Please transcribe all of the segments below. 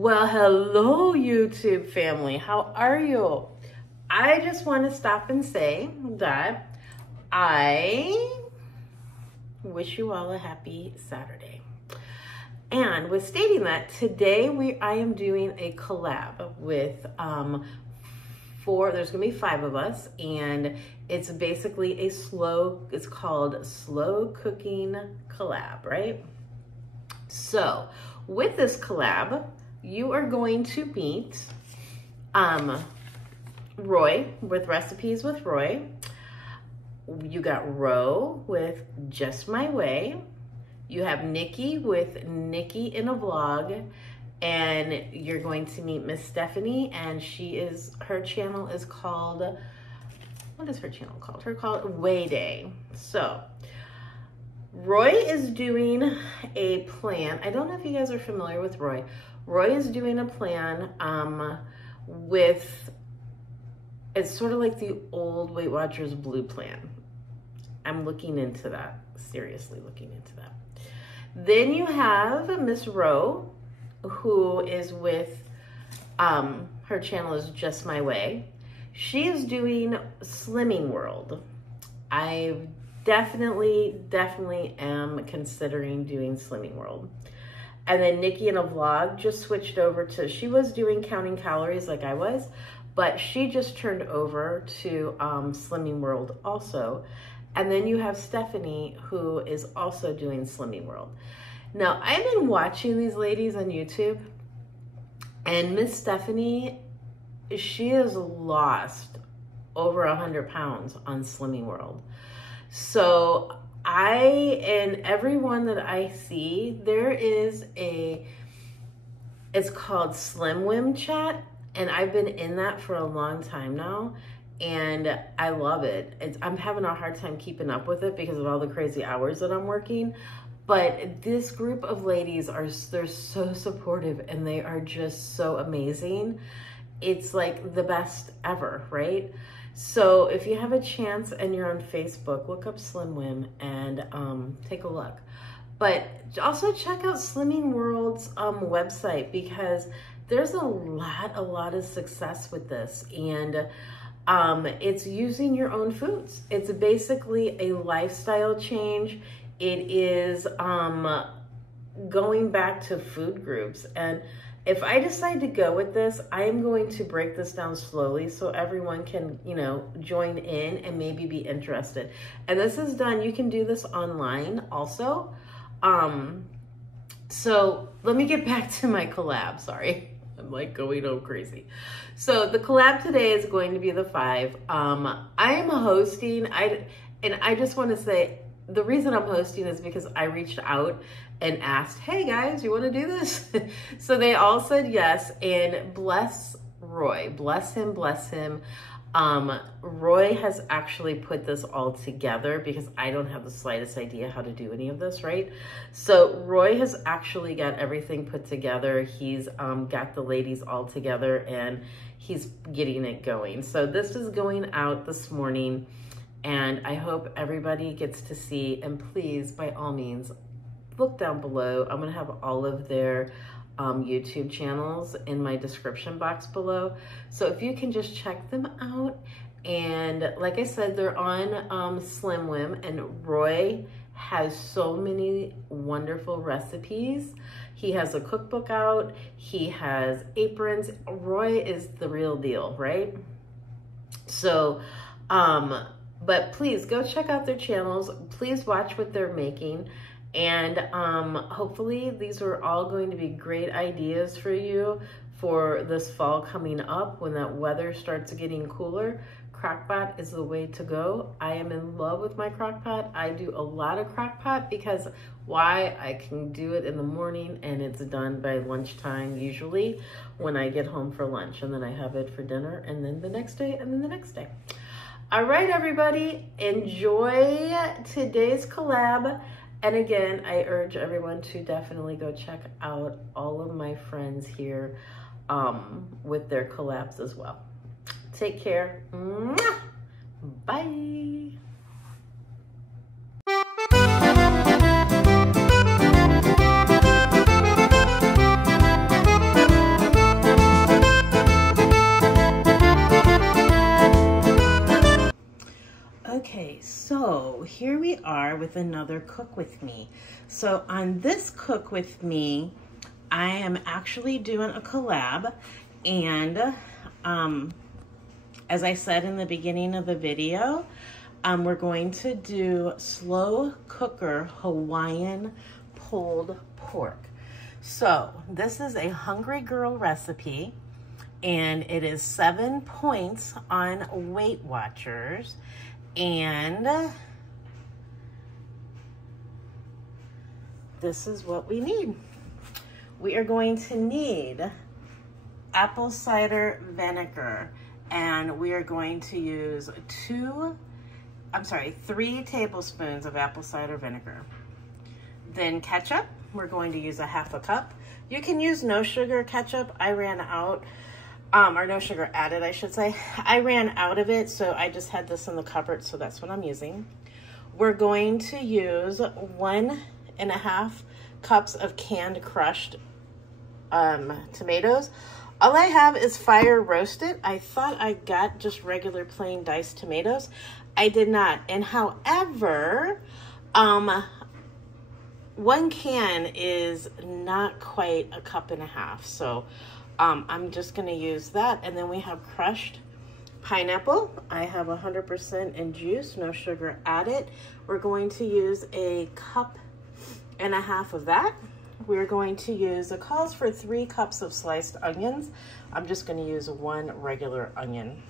Well, hello YouTube family. How are you? I just want to stop and say that I wish you all a happy Saturday. And with stating that, today I am doing a collab with there's gonna be 5 of us, and it's basically it's called Slow Cooking Collab, right? So with this collab, you are going to meet Roy with Recipes with Roy. You got Ro with Just My Way. You have Nikki with Nikki in a Vlog. And you're going to meet Miss Stephanie, and her channel is called, what is her channel called? Called Way Day. So Roy is doing a plan. I don't know if you guys are familiar with Roy. Roy is doing a plan it's sort of like the old Weight Watchers Blue plan. I'm looking into that, seriously looking into that. Then you have Miss Ro, who is with, her channel is Just My Way. She is doing Slimming World. I definitely am considering doing Slimming World. And then Nikki in a Vlog just switched over to, she was doing counting calories like I was, but she just turned over to Slimming World also. And then you have Stephanie, who is also doing Slimming World. Now, I've been watching these ladies on YouTube, and Miss Stephanie, she has lost over 100 pounds on Slimming World. So and everyone that I see, there is it's called Slim Wim Chat, and I've been in that for a long time now, and I love it. I'm having a hard time keeping up with it because of all the crazy hours that I'm working, but this group of ladies they're so supportive, and they are just so amazing. It's like the best ever, right? So if you have a chance and you're on Facebook, look up Slim Wim and take a look. But also check out Slimming World's website, because there's a lot of success with this, and it's using your own foods. It's basically a lifestyle change. It is going back to food groups. And if I decide to go with this, I am going to break this down slowly so everyone can, join in and maybe be interested. And this is done, you can do this online also. So let me get back to my collab, sorry. I'm like going all crazy. So the collab today is going to be the 5. I am hosting, and I just want to say, the reason I'm hosting is because I reached out and asked, hey guys, you want to do this? So they all said yes, and bless Roy, bless him. Roy has actually put this all together, because I don't have the slightest idea how to do any of this, right? So Roy has actually got everything put together. He's got the ladies all together, and he's getting it going. So this is going out this morning, and I hope everybody gets to see. And please, by all means, look down below. I'm gonna have all of their YouTube channels in my description box below. So if you can just check them out. And like I said, they're on Slim Wim, and Roy has so many wonderful recipes. He has a cookbook out, he has aprons. Roy is the real deal, right? So, but please go check out their channels. Please watch what they're making. And hopefully these are all going to be great ideas for you for this fall coming up, when that weather starts getting cooler. Crock-pot is the way to go. I am in love with my crock-pot. I do a lot of crock-pot because why? I can do it in the morning, and it's done by lunchtime usually when I get home for lunch, and then I have it for dinner, and then the next day, and then the next day. All right, everybody, enjoy today's collab. And again, I urge everyone to definitely go check out all of my friends here with their collabs as well. Take care. Mwah! Bye. we are with another Cook With Me. So on this Cook With Me, I am actually doing a collab, and as I said in the beginning of the video, we're going to do slow cooker Hawaiian pulled pork. So this is a Hungry Girl recipe, and it is 7 points on Weight Watchers. And this is what we need. We are going to need apple cider vinegar, and we are going to use 3 tablespoons of apple cider vinegar. Then ketchup, we're going to use a 1/2 cup. You can use no sugar ketchup. I ran out, or no sugar added, I should say. I ran out of it, so I just had this in the cupboard, so that's what I'm using. We're going to use 1.5 cups of canned crushed tomatoes. All I have is fire roasted. I thought I got just regular plain diced tomatoes. I did not. And however, 1 can is not quite a 1.5 cups. So I'm just going to use that. And then we have crushed pineapple. I have 100% in juice, no sugar added. We're going to use 1.5 cups of that. We're going to use, it calls for 3 cups of sliced onions. I'm just going to use 1 regular onion.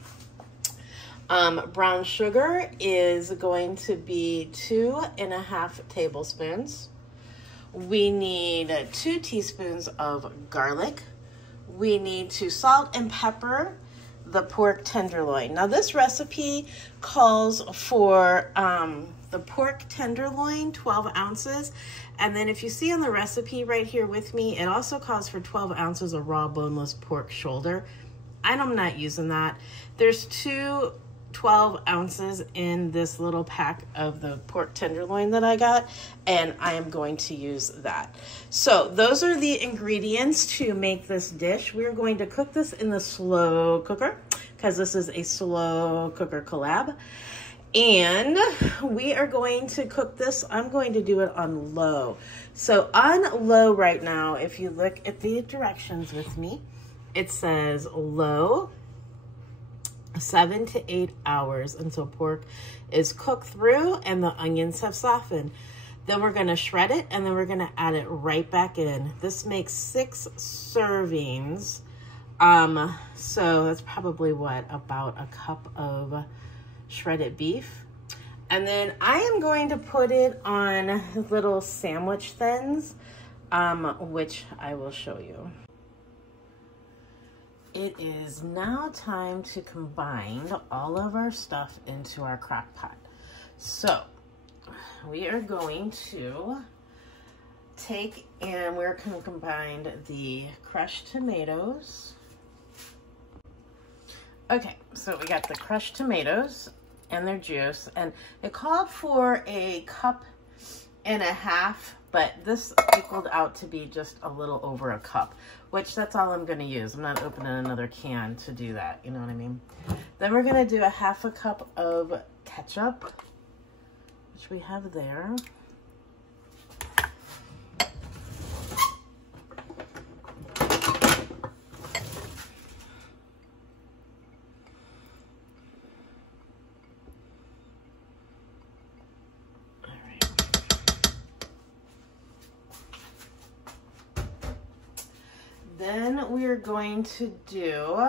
Brown sugar is going to be 2.5 tablespoons. We need 2 teaspoons of garlic. We need to salt and pepper the pork tenderloin. Now this recipe calls for the pork tenderloin, 12 ounces. And then if you see on the recipe right here with me, it also calls for 12 ounces of raw boneless pork shoulder. I'm not using that. There's 2 12 ounces in this little pack of the pork tenderloin that I got, and I am going to use that. So those are the ingredients to make this dish. We're going to cook this in the slow cooker because this is a slow cooker collab. And we are going to cook this, I'm going to do it on low. So on low right now, if you look at the directions with me, it says low, 7 to 8 hours until pork is cooked through and the onions have softened. Then we're going to shred it, and then we're going to add it right back in. This makes 6 servings. So that's probably what, about a cup of shredded beef. And then I am going to put it on little sandwich thins, which I will show you. It is now time to combine all of our stuff into our crock pot. So we are going to take, and we're going to combine the crushed tomatoes. Okay, so we got the crushed tomatoes and their juice, and it called for 1.5 cups, but this equaled out to be just a little over a cup, which that's all I'm going to use. I'm not opening another can to do that, you know what I mean? Then we're going to do 1/2 cup of ketchup, which we have there. Then we're going to do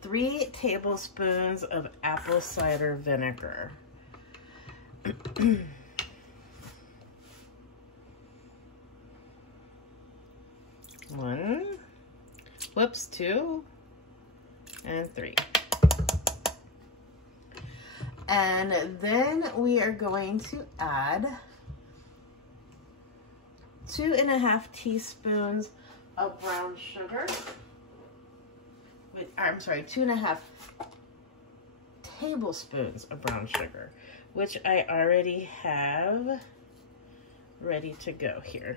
3 tablespoons of apple cider vinegar. 1, whoops, 2, and 3. And then we are going to add 2.5 teaspoons of brown sugar. I'm sorry, 2.5 tablespoons of brown sugar, which I already have ready to go here.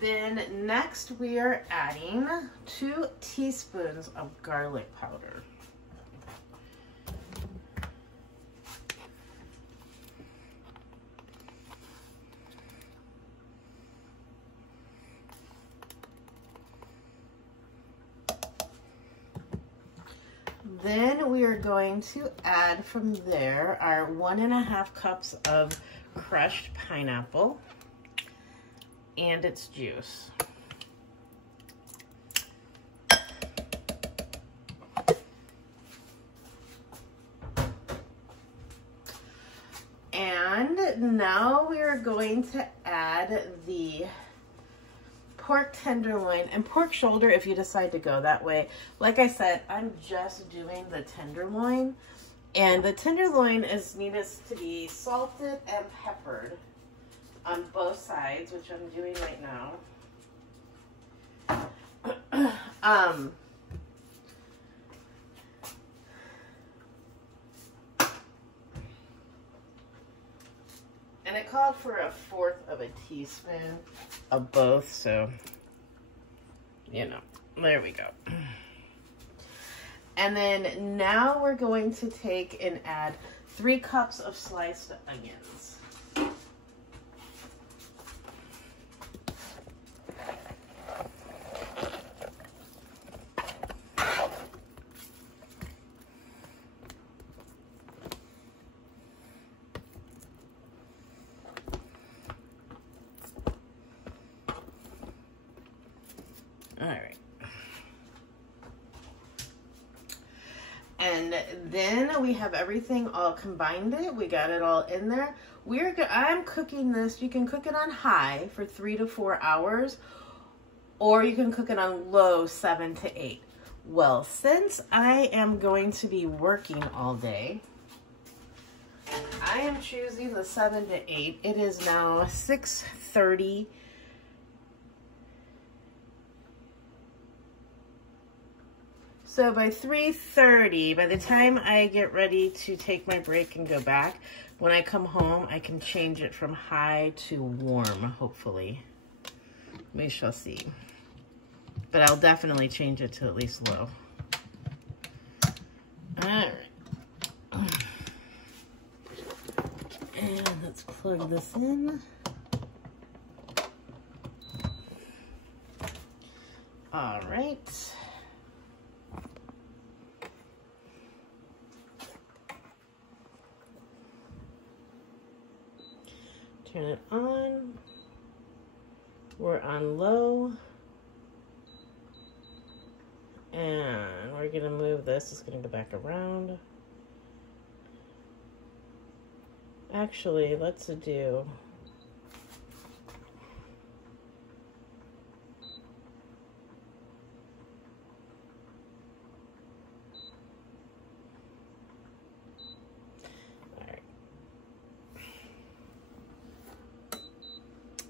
Then next we are adding 2 teaspoons of garlic powder. Then we are going to add from there our 1.5 cups of crushed pineapple and its juice. And now we are going to add the pork tenderloin and pork shoulder if you decide to go that way. Like I said, I'm just doing the tenderloin, and the tenderloin needs to be salted and peppered on both sides, which I'm doing right now. And it called for 1/4 of a teaspoon of both, so, you know, there we go. And then now we're going to take and add 3 cups of sliced onions. All right. And then we have everything all combined it. We got it all in there. I'm cooking this. You can cook it on high for 3 to 4 hours, or you can cook it on low 7 to 8. Well, since I am going to be working all day, I am choosing the 7 to 8. It is now 6:30. So by 3:30, by the time I get ready to take my break and go back, when I come home, I can change it from high to warm, hopefully. We shall see. But I'll definitely change it to at least low. All right. And let's plug this in. All right. Turn it on. We're on low. And we're gonna move this. It's gonna go back around. Actually, let's do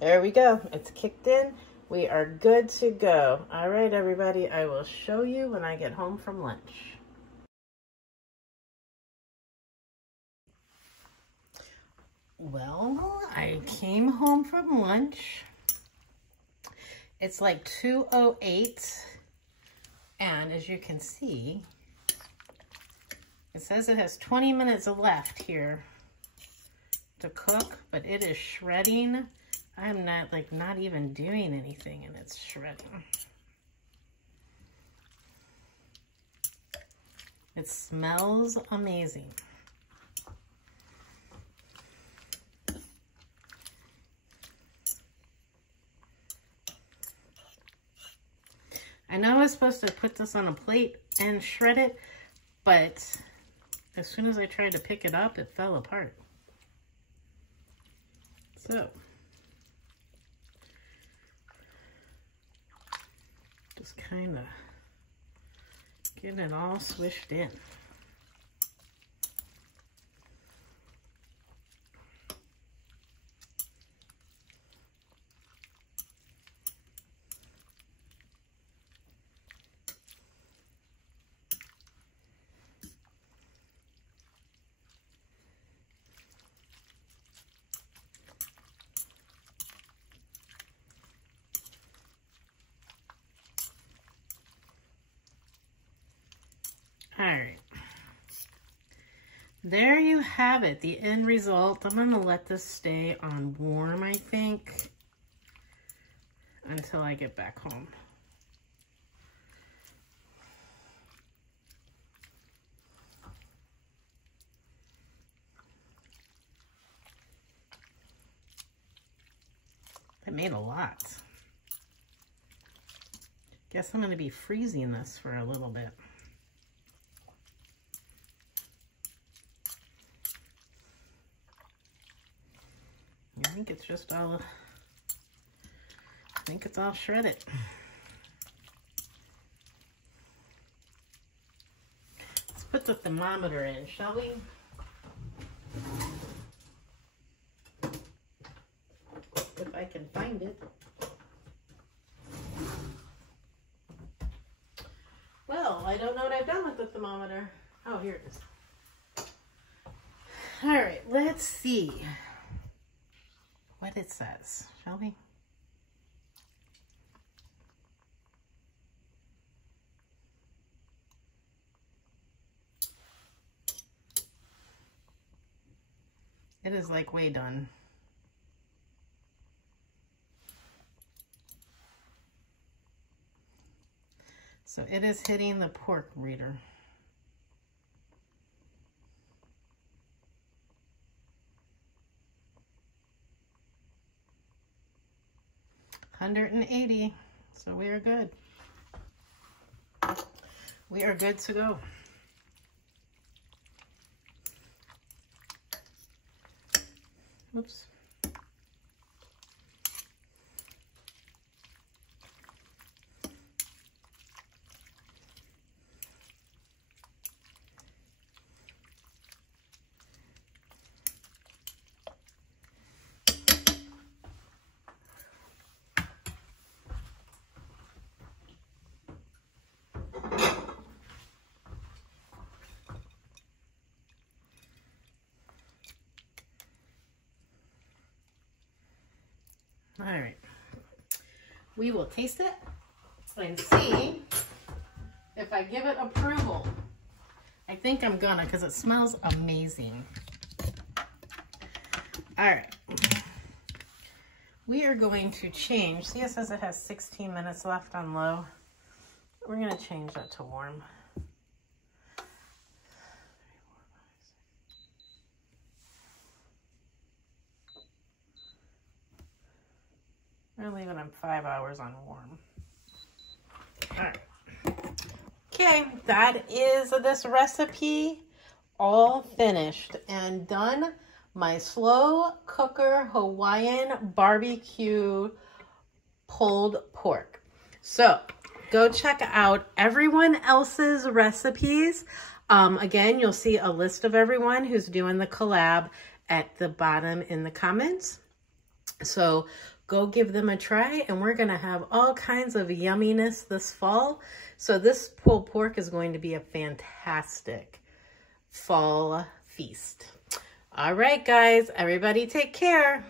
there we go. It's kicked in. We are good to go. All right, everybody. I will show you when I get home from lunch. Well, I came home from lunch. It's like 2:08. And as you can see, it says it has 20 minutes left here to cook, but it is shredding. I'm not even doing anything, and it's shredding. It smells amazing. I know I was supposed to put this on a plate and shred it, but as soon as I tried to pick it up, it fell apart. So just kind of getting it all swished in. All right. There you have it, the end result. I'm gonna let this stay on warm, I think, until I get back home. I made a lot. Guess I'm gonna be freezing this for a little bit. I think it's just all, I think it's all shredded. Let's put the thermometer in, shall we? If I can find it. Well, I don't know what I've done with the thermometer. Oh, here it is. All right, let's see what it says, shall we? It is like way done. So it is hitting the pork reader. $180. So we are good. We are good to go. Oops. All right, we will taste it and see if I give it approval. I think I'm gonna, because it smells amazing. All right, we are going to change. See, it says it has 16 minutes left on low. We're gonna change that to warm. We're leaving them 5 hours on warm. All right. Okay, that is this recipe all finished and done. My slow cooker Hawaiian barbecue pulled pork. So go check out everyone else's recipes. Again, you'll see a list of everyone who's doing the collab at the bottom in the comments. So go give them a try, and we're gonna have all kinds of yumminess this fall. So this pulled pork is going to be a fantastic fall feast. All right, guys, everybody take care.